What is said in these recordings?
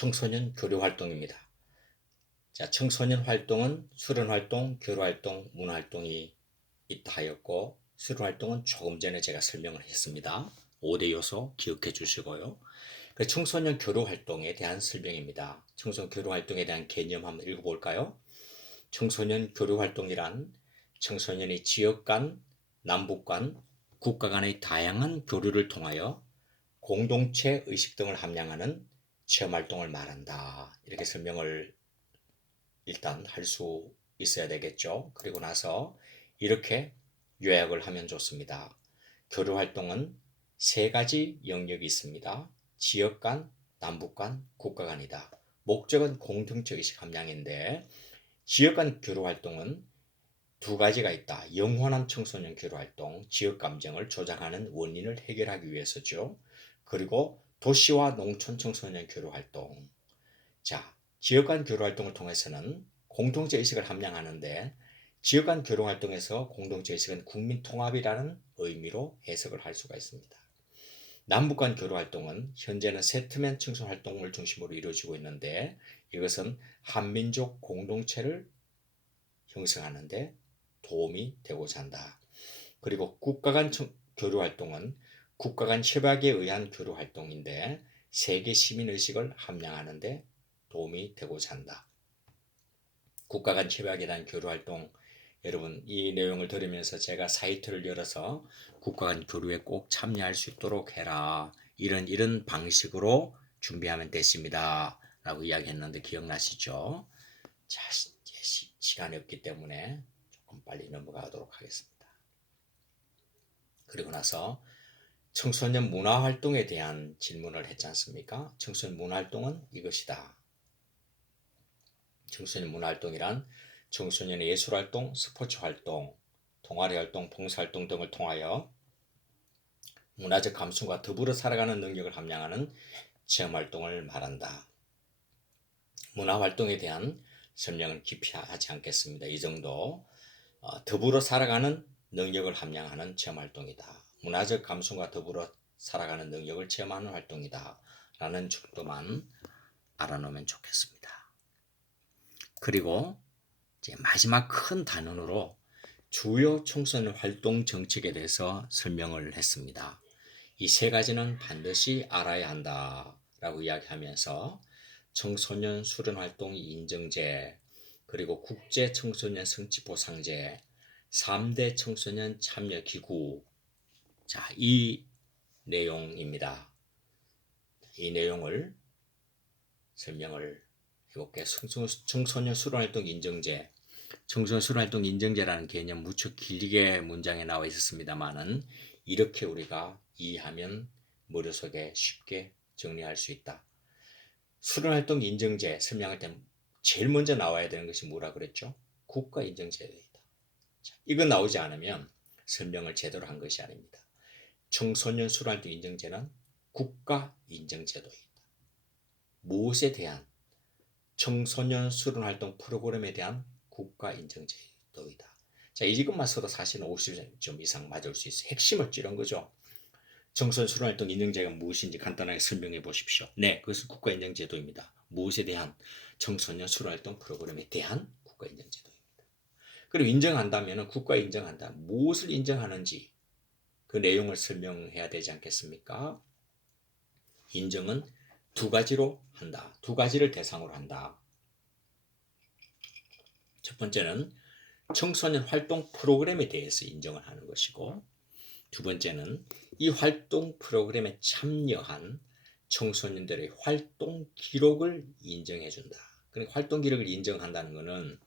청소년 교류 활동입니다. 자, 청소년 활동은 수련 활동, 교류 활동, 문화 활동이 있다 하였고, 수련 활동은 조금 전에 제가 설명을 했습니다. 5대 요소 기억해 주시고요. 그 청소년 교류 활동에 대한 설명입니다. 청소년 교류 활동에 대한 개념 한번 읽어볼까요? 청소년 교류 활동이란 청소년이 지역 간, 남북 간, 국가 간의 다양한 교류를 통하여 공동체 의식 등을 함양하는 체험 활동을 말한다. 이렇게 설명을 일단 할 수 있어야 되겠죠. 그리고 나서 이렇게 요약을 하면 좋습니다. 교류 활동은 세 가지 영역이 있습니다. 지역 간, 남북 간, 국가 간이다. 목적은 공동체 의식 함양인데 지역 간 교류 활동은 두 가지가 있다. 영원한 청소년 교류 활동, 지역 감정을 조장하는 원인을 해결하기 위해서죠. 그리고 도시와 농촌 청소년 교류 활동. 자, 지역 간 교류 활동을 통해서는 공동체 의식을 함양하는데 지역 간 교류 활동에서 공동체 의식은 국민 통합이라는 의미로 해석을 할 수가 있습니다. 남북 간 교류 활동은 현재는 세트맨 청소년 활동을 중심으로 이루어지고 있는데 이것은 한민족 공동체를 형성하는 데 도움이 되고자 한다. 그리고 국가 간 교류 활동은 국가 간 협약에 의한 교류 활동인데 세계 시민의식을 함양하는 데 도움이 되고자 한다. 국가 간 협약에 대한 교류 활동, 여러분 이 내용을 들으면서 제가 사이트를 열어서 국가 간 교류에 꼭 참여할 수 있도록 해라. 이런 방식으로 준비하면 됐습니다. 라고 이야기했는데 기억나시죠? 자, 시간이 없기 때문에 조금 빨리 넘어가도록 하겠습니다. 그리고 나서 청소년 문화활동에 대한 질문을 했지 않습니까? 청소년 문화활동은 이것이다. 청소년 문화활동이란 청소년의 예술활동, 스포츠활동, 동아리활동, 봉사활동 등을 통하여 문화적 감수과 더불어 살아가는 능력을 함양하는 체험활동을 말한다. 문화활동에 대한 설명은 깊이 하지 않겠습니다. 이 정도 더불어 살아가는 능력을 함양하는 체험활동이다. 문화적 감수과 더불어 살아가는 능력을 체험하는 활동이다. 라는 정도만 알아놓으면 좋겠습니다. 그리고 이제 마지막 큰 단원으로 주요 청소년 활동 정책에 대해서 설명을 했습니다. 이 세 가지는 반드시 알아야 한다 라고 이야기하면서 청소년 수련 활동 인증제, 그리고 국제 청소년 성취 보상제, 3대 청소년 참여 기구. 자, 이 내용입니다. 이 내용을 설명을 해볼게요. 청소년 수련 활동 인증제. 청소년 수련 활동 인증제라는 개념 무척 길게 문장에 나와 있었습니다만은 이렇게 우리가 이해하면 머릿속에 쉽게 정리할 수 있다. 수련활동 인증제 설명할 때 제일 먼저 나와야 되는 것이 뭐라 그랬죠? 국가 인증제도이다. 이거 나오지 않으면 설명을 제대로 한 것이 아닙니다. 청소년 수련활동 인증제는 국가 인증제도이다. 무엇에 대한? 청소년 수련활동 프로그램에 대한 국가 인증제도이다. 자, 이것만 써도 사실은 50점 이상 맞을 수 있어요. 핵심을 찌른 거죠. 청소년 수련활동 인증제가 무엇인지 간단하게 설명해 보십시오. 네, 그것은 국가인증제도입니다. 무엇에 대한? 청소년 수련활동 프로그램에 대한 국가인증제도입니다. 그리고 인정한다면 국가 인정한다. 무엇을 인정하는지 그 내용을 설명해야 되지 않겠습니까? 인정은 두 가지로 한다. 두 가지를 대상으로 한다. 첫 번째는 청소년 활동 프로그램에 대해서 인정을 하는 것이고, 두 번째는 이 활동 프로그램에 참여한 청소년들의 활동 기록을 인정해준다. 그러니까 활동 기록을 인정한다는 것은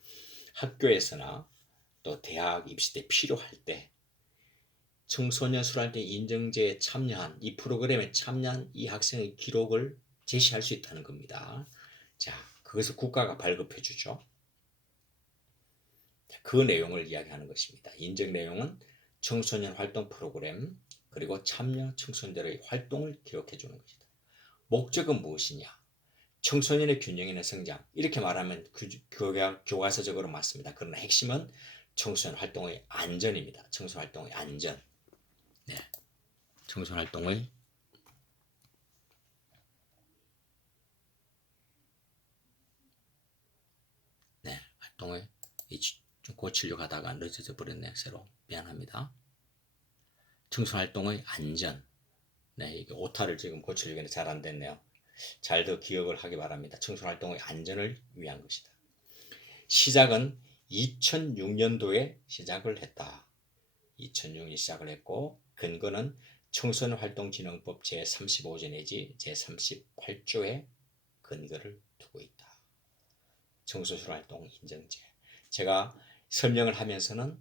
학교에서나 또 대학 입시 때 필요할 때 청소년 수련활동 인증제에 참여한 이 프로그램에 참여한 이 학생의 기록을 제시할 수 있다는 겁니다. 자, 그것을 국가가 발급해 주죠. 그 내용을 이야기하는 것입니다. 인증 내용은 청소년 활동 프로그램 그리고 참여 청소년들의 활동을 기록해 주는 것이다. 목적은 무엇이냐? 청소년의 균형 있는 성장. 이렇게 말하면 교과서적으로 맞습니다. 그러나 핵심은 청소년 활동의 안전입니다. 청소년 활동의 안전. 네. 청소년 활동의 활동을 좀 고치려고 하다가 늦어져 버렸네요. 새로. 미안합니다. 청소년 활동의 안전. 네, 이게 오타를 지금 고치려고 했는데 잘 안 됐네요. 잘 더 기억을 하기 바랍니다. 청소년 활동의 안전을 위한 것이다. 시작은 2006년도에 시작을 했다. 2006년 시작을 했고 근거는 청소년활동진흥법 제35조 내지 제38조에 근거를 두고 있다. 청소년활동 인정제. 제가 설명을 하면서는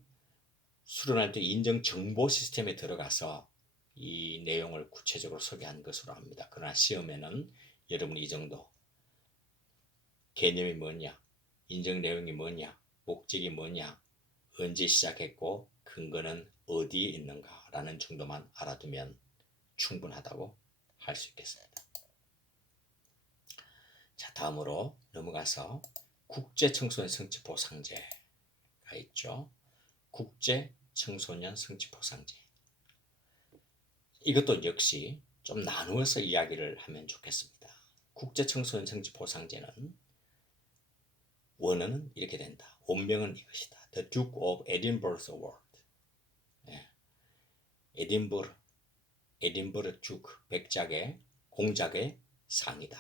수련활동 인정 정보 시스템에 들어가서 이 내용을 구체적으로 소개한 것으로 합니다. 그러나 시험에는 여러분이 이 정도 개념이 뭐냐, 인정 내용이 뭐냐, 목적이 뭐냐, 언제 시작했고 근거는 어디에 있는가 라는 정도만 알아두면 충분하다고 할 수 있겠습니다. 자, 다음으로 넘어가서 국제청소년 성취보상제가 있죠. 국제청소년 성취보상제. 이것도 역시 좀 나누어서 이야기를 하면 좋겠습니다. 국제청소년 성취보상제는 원어는 이렇게 된다. 원명은 이것이다. The Duke of Edinburgh Award. 에딘버러 듀크 백작의 공작의 상이다.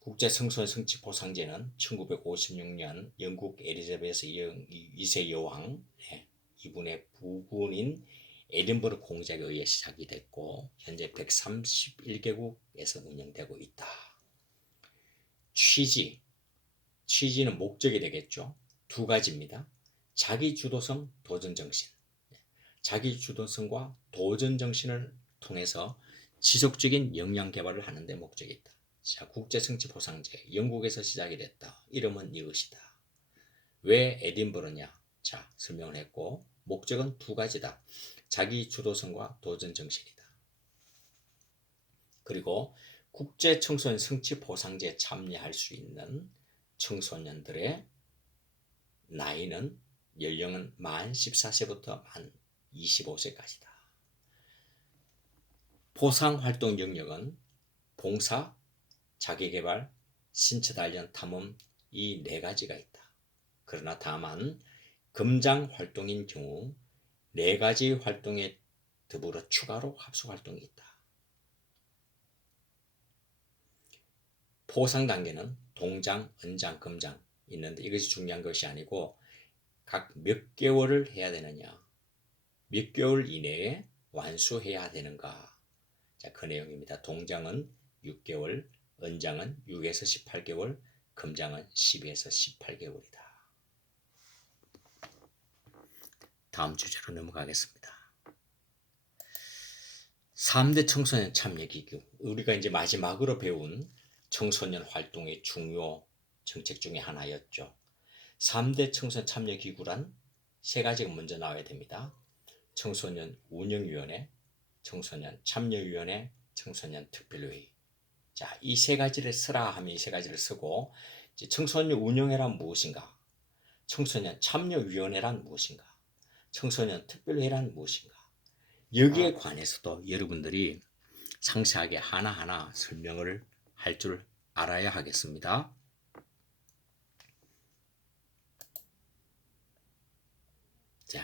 국제청소년 성취보상제는 1956년 영국 엘리자베스 2세 여왕 이분의 부군인 에딘버러 공작에 의해 시작이 됐고 현재 131개국에서 운영되고 있다. 취지는 목적이 되겠죠. 두 가지입니다. 자기주도성, 도전정신. 자기주도성과 도전정신을 통해서 지속적인 역량개발을 하는 데 목적이 있다. 자, 국제성취보상제, 영국에서 시작이 됐다. 이름은 이것이다. 왜 에딘버러냐? 자, 설명을 했고 목적은 두 가지다. 자기주도성과 도전정신이다. 그리고 국제청소년 성취보상제에 참여할 수 있는 청소년들의 나이는 연령은 만 14세부터 만 25세까지다. 보상활동 영역은 봉사, 자기개발, 신체단련, 탐험 이 네 가지가 있다. 그러나 다만 금장활동인 경우 네 가지 활동에 더불어 추가로 합숙활동이 있다. 포상 단계는 동장, 은장, 금장 있는데 이것이 중요한 것이 아니고 각 몇 개월을 해야 되느냐, 몇 개월 이내에 완수해야 되는가. 자, 그 내용입니다. 동장은 6개월, 은장은 6에서 18개월, 금장은 12에서 18개월이다. 다음 주제로 넘어가겠습니다. 3대 청소년 참여기구. 우리가 이제 마지막으로 배운 청소년 활동의 중요 정책 중에 하나였죠. 3대 청소년 참여기구란 세 가지가 먼저 나와야 됩니다. 청소년 운영위원회, 청소년 참여위원회, 청소년 특별회의. 자, 이 세 가지를 쓰라 하면 이 세 가지를 쓰고 이제 청소년 운영회란 무엇인가? 청소년 참여위원회란 무엇인가? 청소년 특별회란 무엇인가? 여기에 관해서도 여러분들이 상세하게 하나하나 설명을 할 줄 알아야 하겠습니다. 자,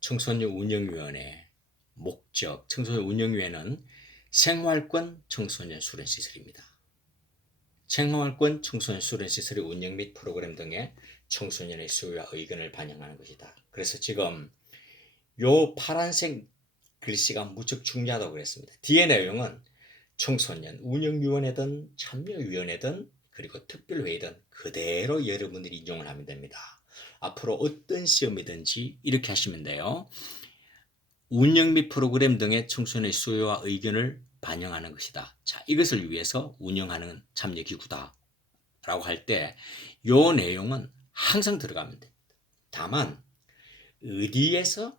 청소년 운영위원회 목적. 청소년 운영위원회는 생활권 청소년 수련시설입니다. 생활권 청소년 수련시설의 운영 및 프로그램 등의 청소년의 수요와 의견을 반영하는 것이다. 그래서 지금 요 파란색 글씨가 무척 중요하다고 그랬습니다. 뒤에 내용은 청소년 운영위원회든 참여위원회든 그리고 특별회의든 그대로 여러분들이 인용을 하면 됩니다. 앞으로 어떤 시험이든지 이렇게 하시면 돼요. 운영 및 프로그램 등의 청소년의 수요와 의견을 반영하는 것이다. 자, 이것을 위해서 운영하는 참여기구다 라고 할 때 이 내용은 항상 들어가면 됩니다. 다만 어디에서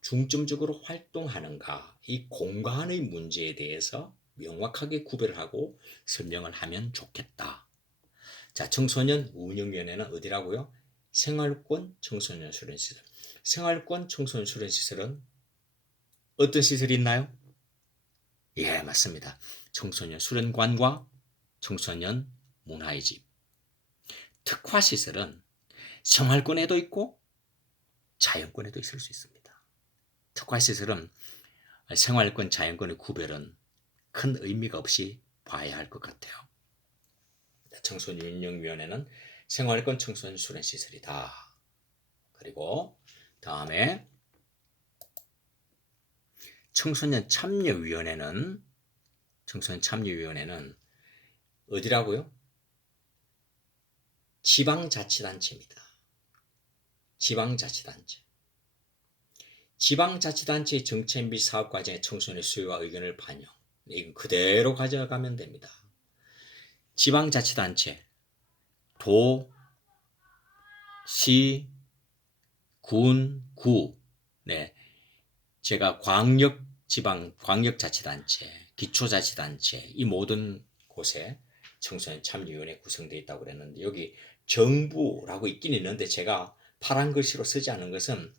중점적으로 활동하는가, 이 공간의 문제에 대해서 명확하게 구별을 하고 설명을 하면 좋겠다. 자, 청소년 운영위원회는 어디라고요? 생활권 청소년 수련시설. 생활권 청소년 수련시설은 어떤 시설이 있나요? 예, 맞습니다. 청소년 수련관과 청소년 문화의 집. 특화시설은 생활권에도 있고 자연권에도 있을 수 있습니다. 특화시설은 생활권, 자연권의 구별은 큰 의미가 없이 봐야 할 것 같아요. 청소년 운영위원회는 생활권 청소년 수련시설이다. 그리고 다음에 청소년 참여위원회는 어디라고요? 지방자치단체입니다. 지방자치단체. 지방자치단체의 정책 및 사업 과정에 청소년의 수요와 의견을 반영. 이건 그대로 가져가면 됩니다. 지방자치단체, 도, 시, 군, 구. 네. 제가 광역자치단체, 기초자치단체, 이 모든 곳에 청소년 참여위원회 구성되어 있다고 그랬는데, 여기 정부라고 있긴 있는데 제가 파란 글씨로 쓰지 않은 것은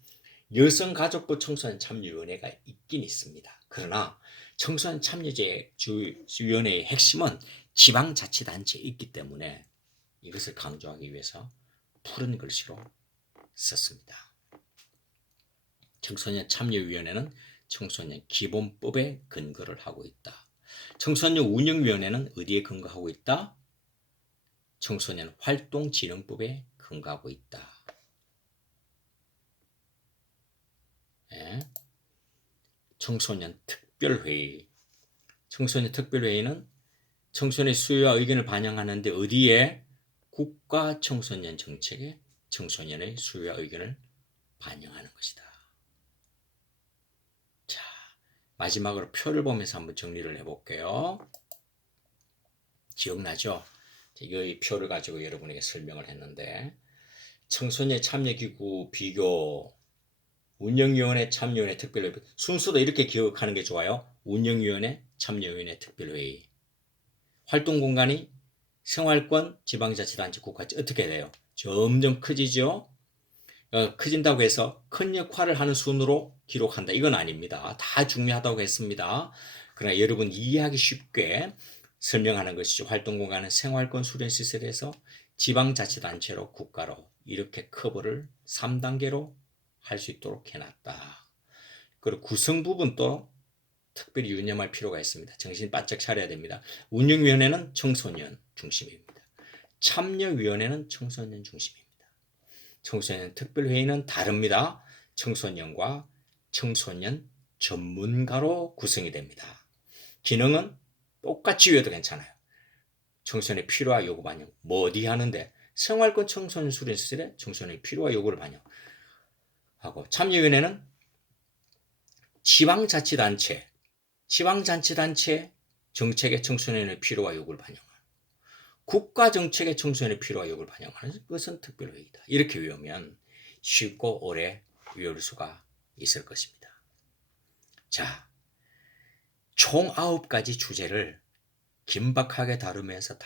여성가족부 청소년 참여위원회가 있긴 있습니다. 그러나 청소년 참여위원회의 핵심은 지방자치단체에 있기 때문에 이것을 강조하기 위해서 푸른 글씨로 썼습니다. 청소년 참여위원회는 청소년 기본법에 근거를 하고 있다. 청소년 운영위원회는 어디에 근거하고 있다? 청소년 활동진흥법에 근거하고 있다. 네. 청소년 특별회의. 청소년 특별회의는 청소년의 수요와 의견을 반영하는데 어디에? 국가 청소년 정책에 청소년의 수요와 의견을 반영하는 것이다. 자, 마지막으로 표를 보면서 한번 정리를 해볼게요. 기억나죠? 이 표를 가지고 여러분에게 설명을 했는데, 청소년 참여기구 비교, 운영위원회, 참여위원회, 특별회의. 순서도 이렇게 기억하는 게 좋아요. 운영위원회, 참여위원회, 특별회의. 활동공간이 생활권, 지방자치단체, 국가지 어떻게 돼요? 점점 커지죠. 커진다고 해서 큰 역할을 하는 순으로 기록한다. 이건 아닙니다. 다 중요하다고 했습니다. 그러나 여러분 이해하기 쉽게 설명하는 것이죠. 활동공간은 생활권 수련시설에서 지방자치단체로 국가로 이렇게 커버를 3단계로 할 수 있도록 해놨다. 그리고 구성 부분도 특별히 유념할 필요가 있습니다. 정신 바짝 차려야 됩니다. 운영위원회는 청소년 중심입니다. 참여위원회는 청소년 중심입니다. 청소년 특별회의는 다릅니다. 청소년과 청소년 전문가로 구성이 됩니다. 기능은 똑같이 외워도 괜찮아요. 청소년의 필요와 요구 반영. 뭐 어디 하는데? 생활권 청소년 수련시설에 청소년의 필요와 요구를 반영하고, 참여위원회는 지방자치단체 정책의 청소년의 필요와 요구를 반영하는, 국가 정책의 청소년의 필요와 요구를 반영하는 것은 특별회의다. 이렇게 외우면 쉽고 오래 외울 수가 있을 것입니다. 자, 총 9가지 주제를 긴박하게 다루면서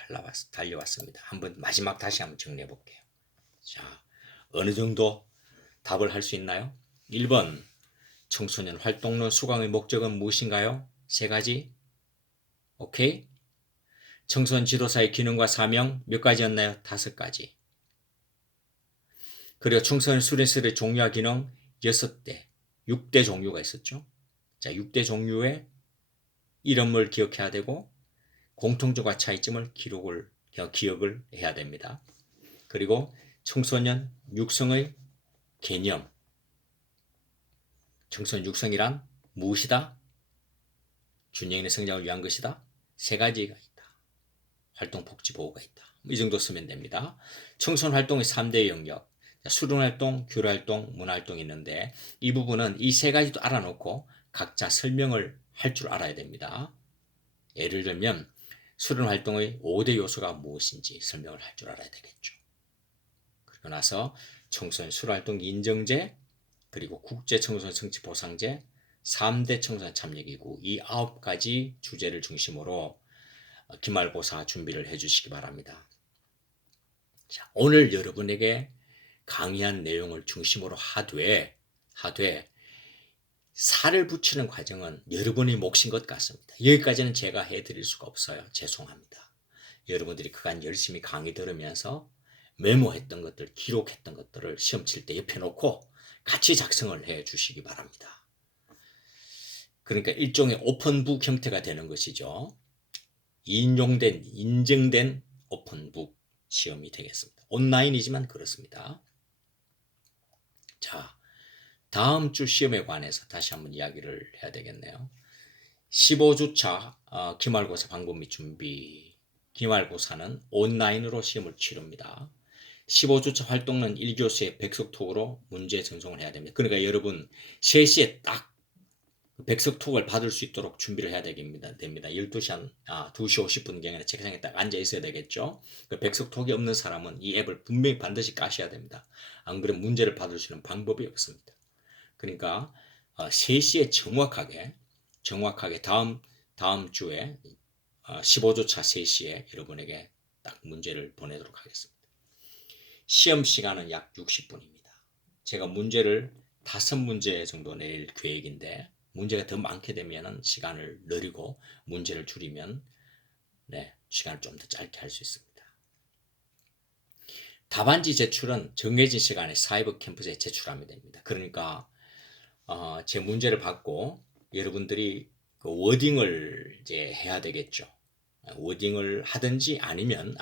달려왔습니다. 마지막 다시 한번 정리해 볼게요. 자, 어느 정도 답을 할 수 있나요? 1번, 청소년 활동론 수강의 목적은 무엇인가요? 3가지. 오케이? 청소년 지도사의 기능과 사명 몇 가지였나요? 5가지. 그리고 청소년 수련시설의 종류와 기능 6대, 6대 종류가 있었죠. 자, 6대 종류의 이름을 기억해야 되고 공통점과 차이점을 기억을 해야 됩니다. 그리고 청소년 육성의 개념. 청소년 육성이란 무엇이다? 균형 있는 성장을 위한 것이다. 3가지가 있다. 활동복지보호가 있다. 이 정도 쓰면 됩니다. 청소년 활동의 3대 영역. 수련활동, 교류활동, 문화활동이 있는데 이 부분은 이 3가지도 알아놓고 각자 설명을 할 줄 알아야 됩니다. 예를 들면 수련활동의 5대 요소가 무엇인지 설명을 할 줄 알아야 되겠죠. 그리고 나서 청소년 수련활동 인정제, 그리고 국제청소년 성취보상제, 3대 청소년 참여기구, 이 9가지 주제를 중심으로 기말고사 준비를 해주시기 바랍니다. 자, 오늘 여러분에게 강의한 내용을 중심으로 하되 살을 붙이는 과정은 여러분의 몫인 것 같습니다. 여기까지는 제가 해드릴 수가 없어요. 죄송합니다. 여러분들이 그간 열심히 강의 들으면서 메모했던 것들, 기록했던 것들을 시험 칠 때 옆에 놓고 같이 작성을 해 주시기 바랍니다. 그러니까 일종의 오픈북 형태가 되는 것이죠. 인증된 오픈북 시험이 되겠습니다. 온라인이지만 그렇습니다. 자, 다음 주 시험에 관해서 다시 한번 이야기를 해야 되겠네요. 15주차 기말고사 방법 및 준비. 기말고사는 온라인으로 시험을 치릅니다. 15주차 활동은 1교시에 백석톡으로 문제 전송을 해야 됩니다. 그러니까 여러분 3시에 딱 백석톡을 받을 수 있도록 준비를 해야 됩니다. 2시 50분경에는 책상에 딱 앉아 있어야 되겠죠. 그 백석톡이 없는 사람은 이 앱을 분명히 반드시 까셔야 됩니다. 안 그러면 문제를 받을 수 있는 방법이 없습니다. 그러니까 3시에 정확하게 다음 주에 15주차 3시에 여러분에게 딱 문제를 보내도록 하겠습니다. 시험 시간은 약 60분입니다. 제가 문제를 5문제 정도 낼 계획인데 문제가 더 많게 되면 시간을 늘리고 문제를 줄이면 시간을 좀 더 짧게 할 수 있습니다. 답안지 제출은 정해진 시간에 사이버 캠퍼스에 제출하면 됩니다. 그러니까 제 문제를 받고 여러분들이 그 워딩을 이제 해야 되겠죠. 워딩을 하든지 아니면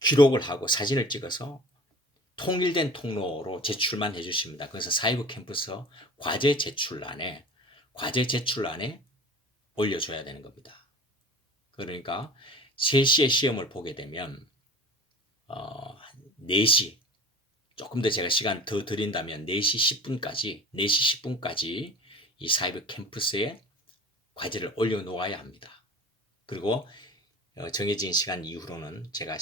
기록을 하고 사진을 찍어서 통일된 통로로 제출만 해주십니다. 그래서 사이버 캠퍼스 과제 제출란에 올려줘야 되는 겁니다. 그러니까 3시에 시험을 보게 되면 4시 조금 더 제가 시간 더 드린다면 4시 10분까지 이 사이버 캠퍼스에 과제를 올려놓아야 합니다. 그리고 정해진 시간 이후로는 제가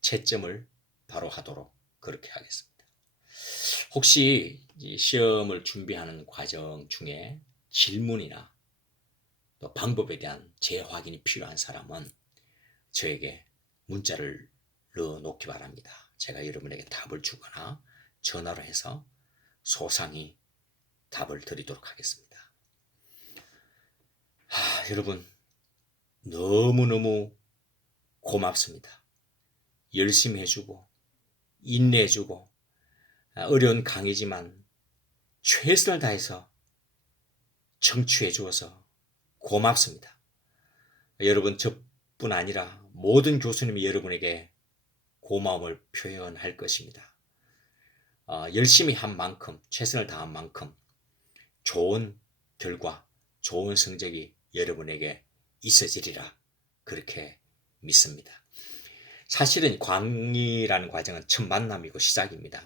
채점을 바로 하도록 그렇게 하겠습니다. 혹시 이 시험을 준비하는 과정 중에 질문이나 또 방법에 대한 재확인이 필요한 사람은 저에게 문자를 넣어놓기 바랍니다. 제가 여러분에게 답을 주거나 전화로 해서 소상히 답을 드리도록 하겠습니다. 여러분 너무너무 고맙습니다. 열심히 해주고 인내해주고 어려운 강의지만 최선을 다해서 청취해 주어서 고맙습니다. 여러분 저뿐 아니라 모든 교수님이 여러분에게 고마움을 표현할 것입니다. 열심히 한 만큼 최선을 다한 만큼 좋은 결과 좋은 성적이 여러분에게 있어지리라 그렇게 믿습니다. 사실은 강의라는 과정은 첫 만남이고 시작입니다.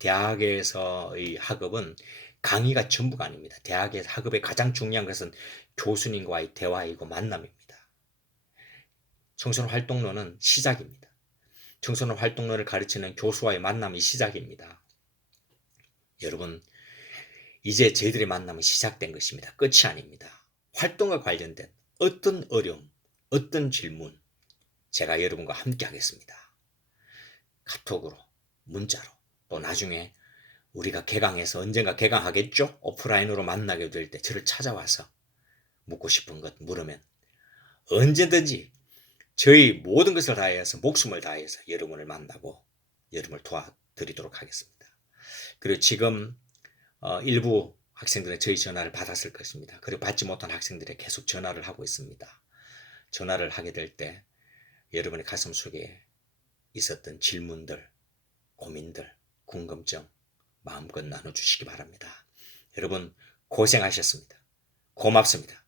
대학에서의 학업은 강의가 전부가 아닙니다. 대학의 학업의 가장 중요한 것은 교수님과의 대화이고 만남입니다. 청소년 활동로는 시작입니다. 청소년 활동로를 가르치는 교수와의 만남이 시작입니다. 여러분 이제 저희들의 만남은 시작된 것입니다. 끝이 아닙니다. 활동과 관련된 어떤 어려움, 어떤 질문 제가 여러분과 함께 하겠습니다. 카톡으로, 문자로, 또 나중에 우리가 개강해서 언젠가 개강하겠죠? 오프라인으로 만나게 될 때 저를 찾아와서 묻고 싶은 것 물으면 언제든지 저희 모든 것을 다해서 목숨을 다해서 여러분을 만나고 여러분을 도와드리도록 하겠습니다. 그리고 지금 일부 학생들은 저희 전화를 받았을 것입니다. 그리고 받지 못한 학생들에 계속 전화를 하고 있습니다. 전화를 하게 될 때 여러분의 가슴 속에 있었던 질문들, 고민들, 궁금증 마음껏 나눠주시기 바랍니다. 여러분 고생하셨습니다. 고맙습니다.